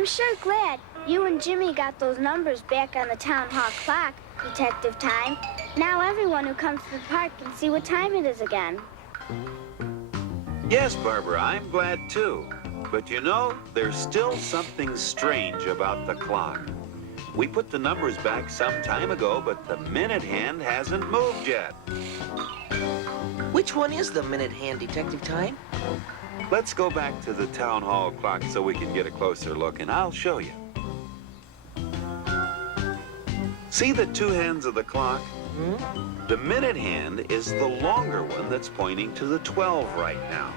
I'm sure glad you and Jimmy got those numbers back on the town hall clock, Detective Time. Now everyone who comes to the park can see what time it is again. Yes, Barbara, I'm glad too. But you know, there's still something strange about the clock. We put the numbers back some time ago, but the minute hand hasn't moved yet. Which one is the minute hand, Detective Time? Let's go back to the town hall clock so we can get a closer look, and I'll show you. See the two hands of the clock? The minute hand is the longer one that's pointing to the 12 right now.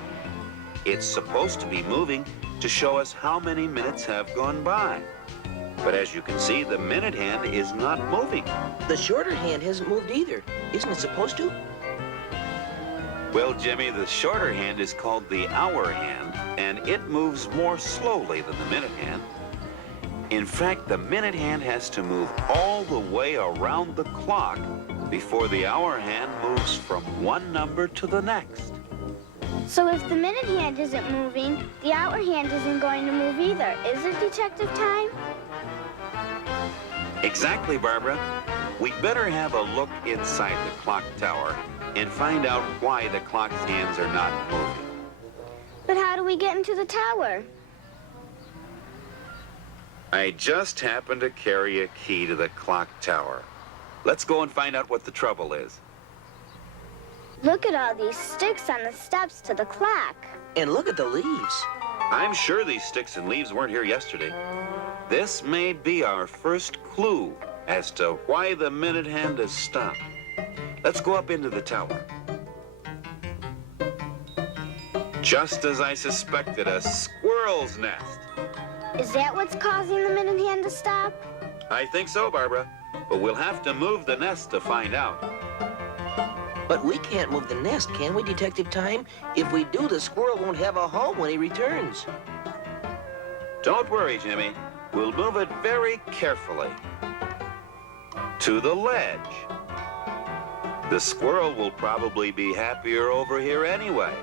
It's supposed to be moving to show us how many minutes have gone by. But as you can see, the minute hand is not moving. The shorter hand hasn't moved either. Isn't it supposed to? Well, Jimmy, the shorter hand is called the hour hand, and it moves more slowly than the minute hand. In fact, the minute hand has to move all the way around the clock before the hour hand moves from one number to the next. So if the minute hand isn't moving, the hour hand isn't going to move either, is it, Detective Time? Exactly, Barbara. We'd better have a look inside the clock tower and find out why the clock's hands are not moving. But how do we get into the tower? I just happened to carry a key to the clock tower. Let's go and find out what the trouble is. Look at all these sticks on the steps to the clock. And look at the leaves. I'm sure these sticks and leaves weren't here yesterday. This may be our first clue as to why the minute hand has stopped. Let's go up into the tower. Just as I suspected, a squirrel's nest. Is that what's causing the minute hand to stop? I think so, Barbara. But we'll have to move the nest to find out. But we can't move the nest, can we, Detective Time? If we do, the squirrel won't have a home when he returns. Don't worry, Jimmy. We'll move it very carefully. To the ledge. The squirrel will probably be happier over here anyway.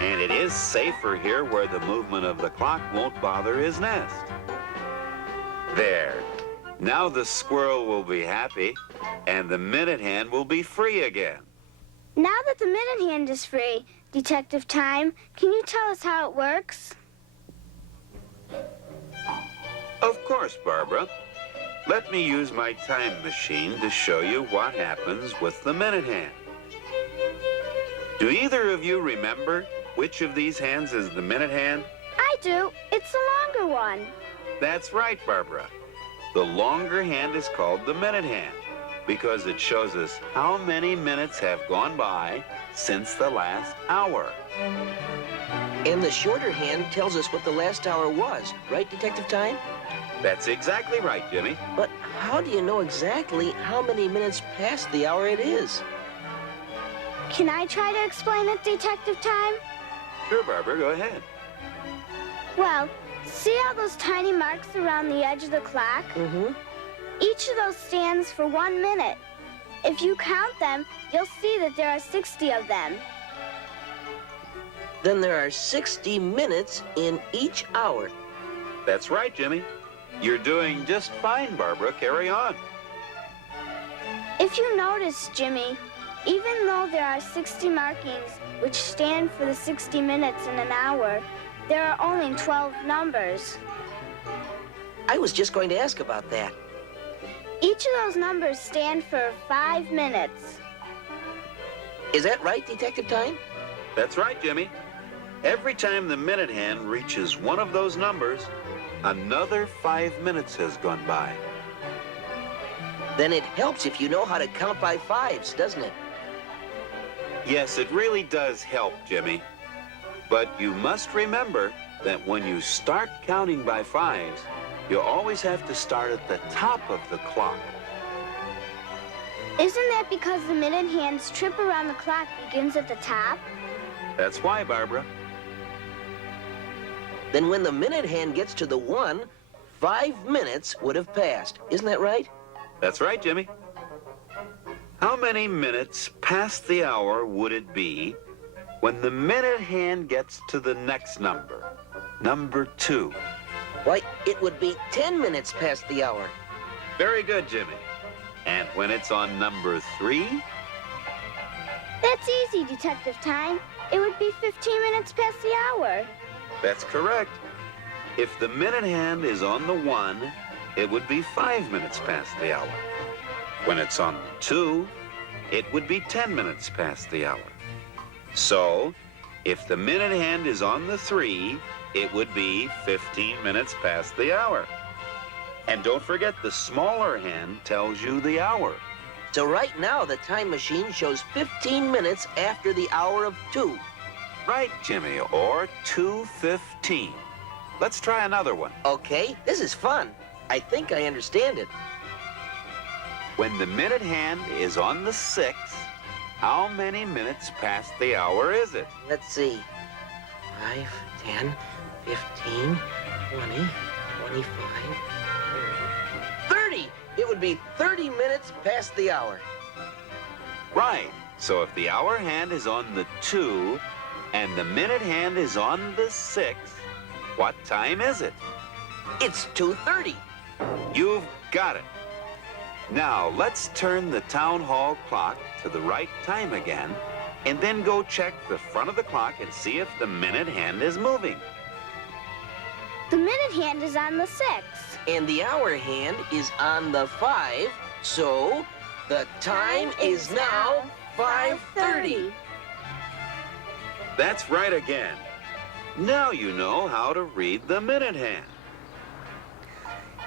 And it is safer here where the movement of the clock won't bother his nest. There. Now the squirrel will be happy, and the minute hand will be free again. Now that the minute hand is free, Detective Time, can you tell us how it works? Of course, Barbara. Let me use my time machine to show you what happens with the minute hand. Do either of you remember which of these hands is the minute hand? I do. It's the longer one. That's right, Barbara. The longer hand is called the minute hand because it shows us how many minutes have gone by since the last hour. And the shorter hand tells us what the last hour was, right, Detective Time? That's exactly right, Jimmy. But how do you know exactly how many minutes past the hour it is? Can I try to explain it, Detective Time? Sure, Barbara, go ahead. Well, see all those tiny marks around the edge of the clock? Mm-hmm. Each of those stands for 1 minute. If you count them, you'll see that there are 60 of them. Then there are 60 minutes in each hour. That's right, Jimmy. You're doing just fine, Barbara. Carry on. If you notice, Jimmy, even though there are 60 markings which stand for the 60 minutes in an hour, there are only 12 numbers. I was just going to ask about that. Each of those numbers stand for 5 minutes. Is that right, Detective Time? That's right, Jimmy. Every time the minute hand reaches one of those numbers, another 5 minutes has gone by. Then it helps if you know how to count by fives, doesn't it? Yes, it really does help, Jimmy. But you must remember that when you start counting by fives, you always have to start at the top of the clock. Isn't that because the minute hand's trip around the clock begins at the top? That's why, Barbara. Then when the minute hand gets to the 1, 5 minutes would have passed. Isn't that right? That's right, Jimmy. How many minutes past the hour would it be when the minute hand gets to the next number, number 2? Why, it would be 10 minutes past the hour. Very good, Jimmy. And when it's on number 3? That's easy, Detective Time. It would be 15 minutes past the hour. That's correct. If the minute hand is on the 1, it would be 5 minutes past the hour. When it's on the 2, it would be 10 minutes past the hour. So, if the minute hand is on the 3, it would be 15 minutes past the hour. And don't forget, the smaller hand tells you the hour. So right now, the time machine shows 15 minutes after the hour of 2. Right, Jimmy, or 2:15. Let's try another one. Okay, this is fun. I think I understand it. When the minute hand is on the 6, how many minutes past the hour is it? Let's see. 5, 10, 15, 20, 25, 30. It would be 30 minutes past the hour. Right. So if the hour hand is on the 2 and the minute hand is on the 6, what time is it? It's 2:30. You've got it. Now, let's turn the town hall clock to the right time again, and then go check the front of the clock and see if the minute hand is moving. The minute hand is on the 6. And the hour hand is on the 5, so the time is now 5:30. That's right again. Now you know how to read the minute hand.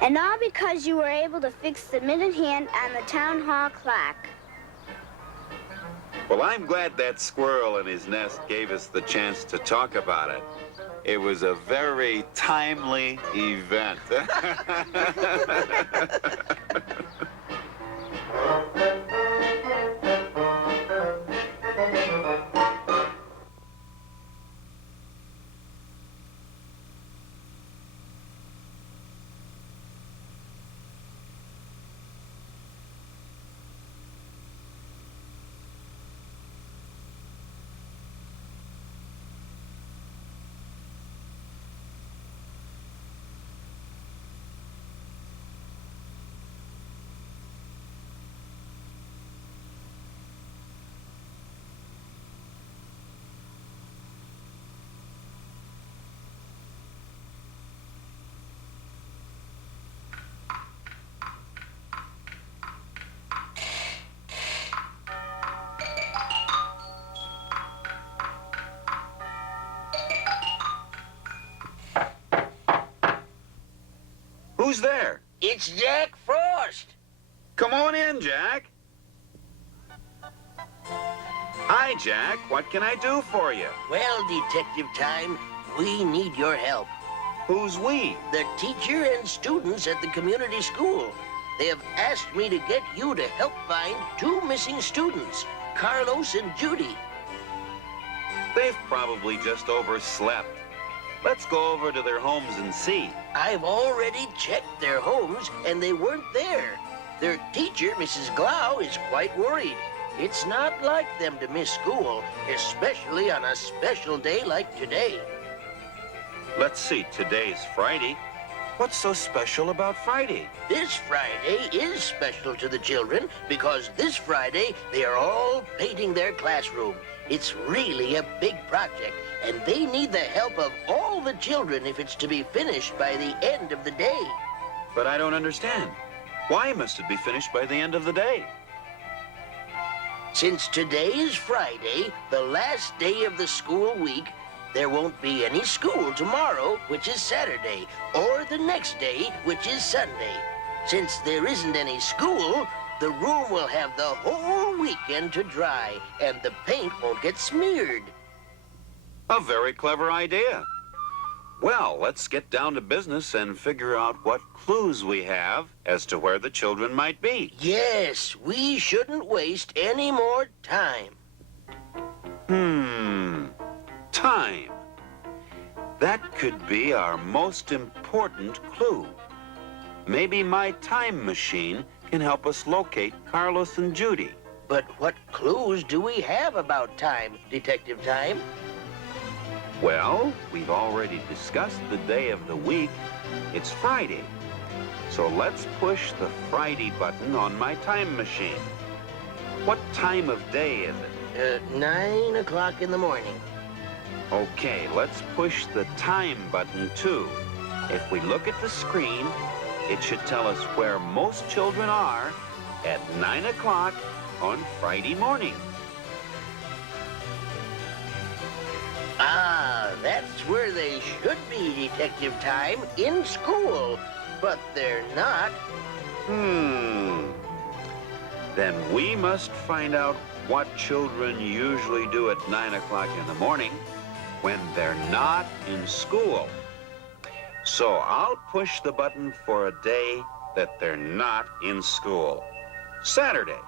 And all because you were able to fix the minute hand on the town hall clock. Well, I'm glad that squirrel in his nest gave us the chance to talk about it. It was a very timely event. Who's there? It's Jack Frost. Come on in, Jack. Hi, Jack. What can I do for you? Well, Detective Time, we need your help. Who's we? The teacher and students at the community school. They have asked me to get you to help find 2 missing students, Carlos and Judy. They've probably just overslept. Let's go over to their homes and see. I've already checked their homes, and they weren't there. Their teacher, Mrs. Glau, is quite worried. It's not like them to miss school, especially on a special day like today. Let's see, today's Friday. What's so special about Friday? This Friday is special to the children because this Friday they are all painting their classroom. It's really a big project, and they need the help of all the children if it's to be finished by the end of the day. But I don't understand. Why must it be finished by the end of the day? Since today is Friday, the last day of the school week, there won't be any school tomorrow, which is Saturday, or the next day, which is Sunday. Since there isn't any school, the room will have the whole weekend to dry, and the paint won't get smeared. A very clever idea. Well, let's get down to business and figure out what clues we have as to where the children might be. Yes, we shouldn't waste any more time. Time. That could be our most important clue. Maybe my time machine can help us locate Carlos and Judy. But what clues do we have about time, Detective Time? Well, we've already discussed the day of the week. It's Friday. So let's push the Friday button on my time machine. What time of day is it? 9 o'clock in the morning. Okay, let's push the time button too. If we look at the screen, it should tell us where most children are at 9 o'clock on Friday morning. Ah, that's where they should be, Detective Time, in school. But they're not. Then we must find out what children usually do at 9 o'clock in the morning when they're not in school. So I'll push the button for a day that they're not in school. Saturday.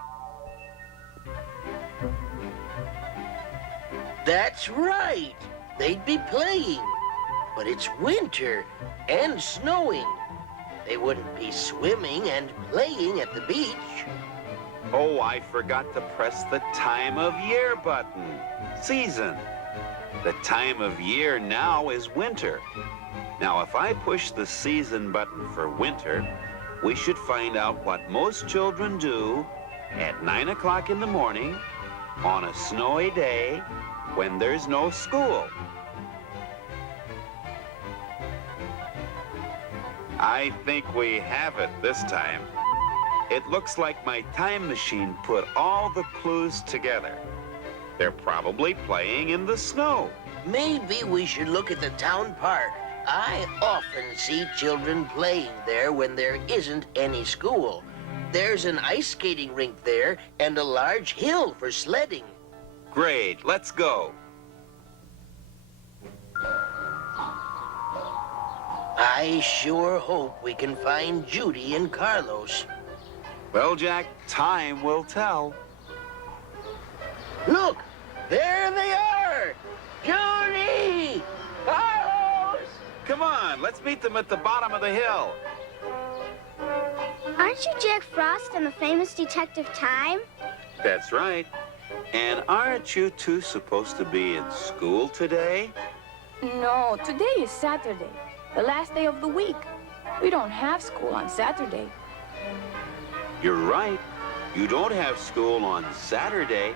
That's right. They'd be playing. But it's winter and snowing. They wouldn't be swimming and playing at the beach. Oh, I forgot to press the time of year button. Season. The time of year now is winter. Now, if I push the season button for winter, we should find out what most children do at 9 o'clock in the morning on a snowy day when there's no school. I think we have it this time. It looks like my time machine put all the clues together. They're probably playing in the snow. Maybe we should look at the town park. I often see children playing there when there isn't any school. There's an ice skating rink there and a large hill for sledding. Great, let's go. I sure hope we can find Judy and Carlos. Well, Jack, time will tell. Look, there they are! Judy! Carlos! Come on, let's meet them at the bottom of the hill. Aren't you Jack Frost and the famous Detective Time? That's right. And aren't you two supposed to be in school today? No, today is Saturday, the last day of the week. We don't have school on Saturday. You're right. You don't have school on Saturday.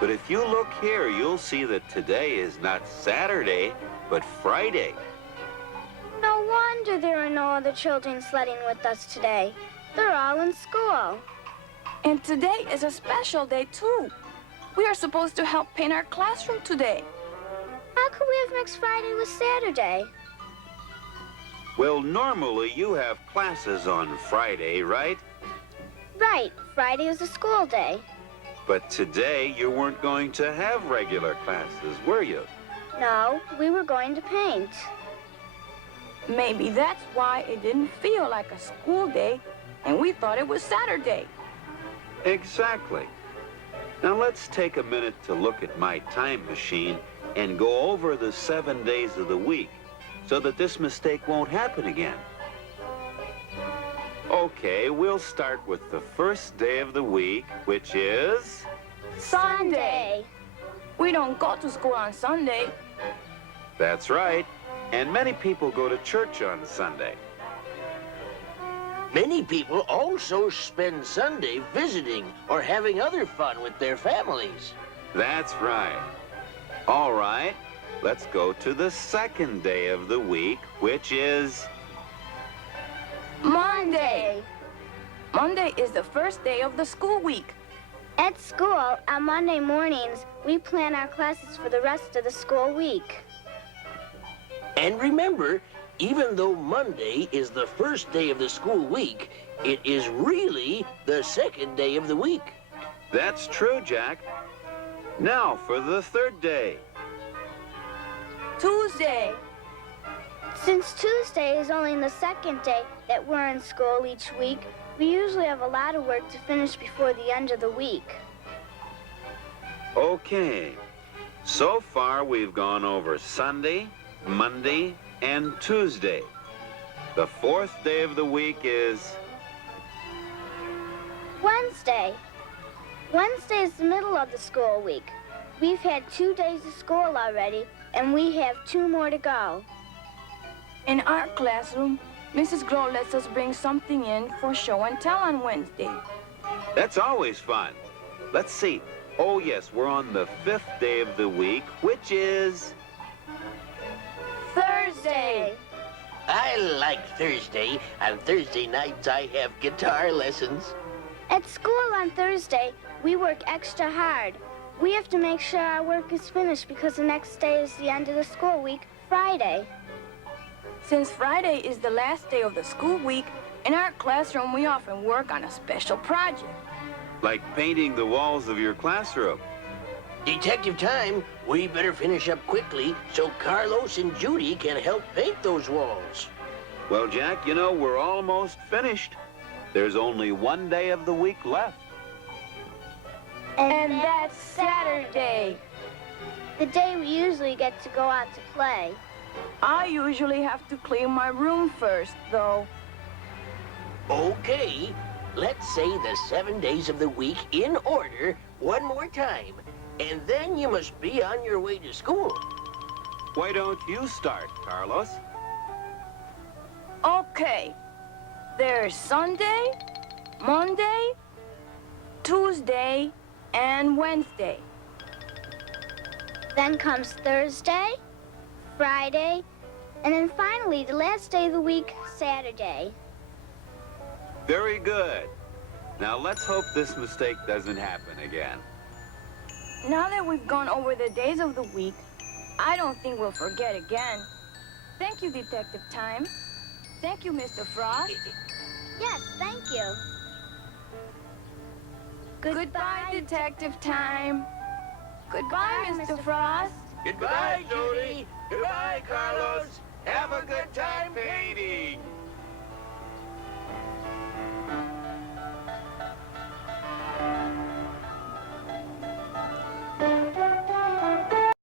But if you look here, you'll see that today is not Saturday, but Friday. No wonder there are no other children sledding with us today. They're all in school. And today is a special day, too. We are supposed to help paint our classroom today. How could we have mixed Friday with Saturday? Well, normally you have classes on Friday, right? Right, Friday is a school day. But today you weren't going to have regular classes, were you? No, we were going to paint. Maybe that's why it didn't feel like a school day, and we thought it was Saturday. Exactly. Now let's take a minute to look at my time machine and go over the 7 days of the week so that this mistake won't happen again. Okay, we'll start with the first day of the week, which is... Sunday. We don't go to school on Sunday. That's right. And many people go to church on Sunday. Many people also spend Sunday visiting or having other fun with their families. That's right. All right, let's go to the second day of the week, which is... Monday. Monday is the first day of the school week. At school, on Monday mornings, we plan our classes for the rest of the school week. And remember, even though Monday is the first day of the school week, it is really the second day of the week. That's true, Jack. Now for the third day. Tuesday. Since Tuesday is only the second day that we're in school each week, we usually have a lot of work to finish before the end of the week. Okay. So far, we've gone over Sunday, Monday, and Tuesday. The fourth day of the week is... Wednesday. Wednesday is the middle of the school week. We've had 2 days of school already, and we have 2 more to go. In our classroom, Mrs. Glow lets us bring something in for show and tell on Wednesday. That's always fun. Let's see. Oh, yes, we're on the 5th day of the week, which is... Thursday. I like Thursday. On Thursday nights, I have guitar lessons. At school on Thursday, we work extra hard. We have to make sure our work is finished because the next day is the end of the school week, Friday. Since Friday is the last day of the school week, in our classroom we often work on a special project. like painting the walls of your classroom. Detective time, we better finish up quickly so Carlos and Judy can help paint those walls. Well, Jack, you know, we're almost finished. There's only one day of the week left. And that's Saturday. The day we usually get to go out to play. I usually have to clean my room first, though. Okay, let's say the 7 days of the week in order one more time. And then you must be on your way to school. Why don't you start, Carlos? Okay. There's Sunday, Monday, Tuesday, and Wednesday. Then comes Thursday, Friday, and then finally, the last day of the week, Saturday. Very good. Now let's hope this mistake doesn't happen again. Now that we've gone over the days of the week, I don't think we'll forget again. Thank you, Detective Time. Thank you, Mr. Frost. Yes, thank you. Goodbye, Detective Time. Goodbye, Mr. Frost. Goodbye, Judy. Goodbye, Carlos. Have a good time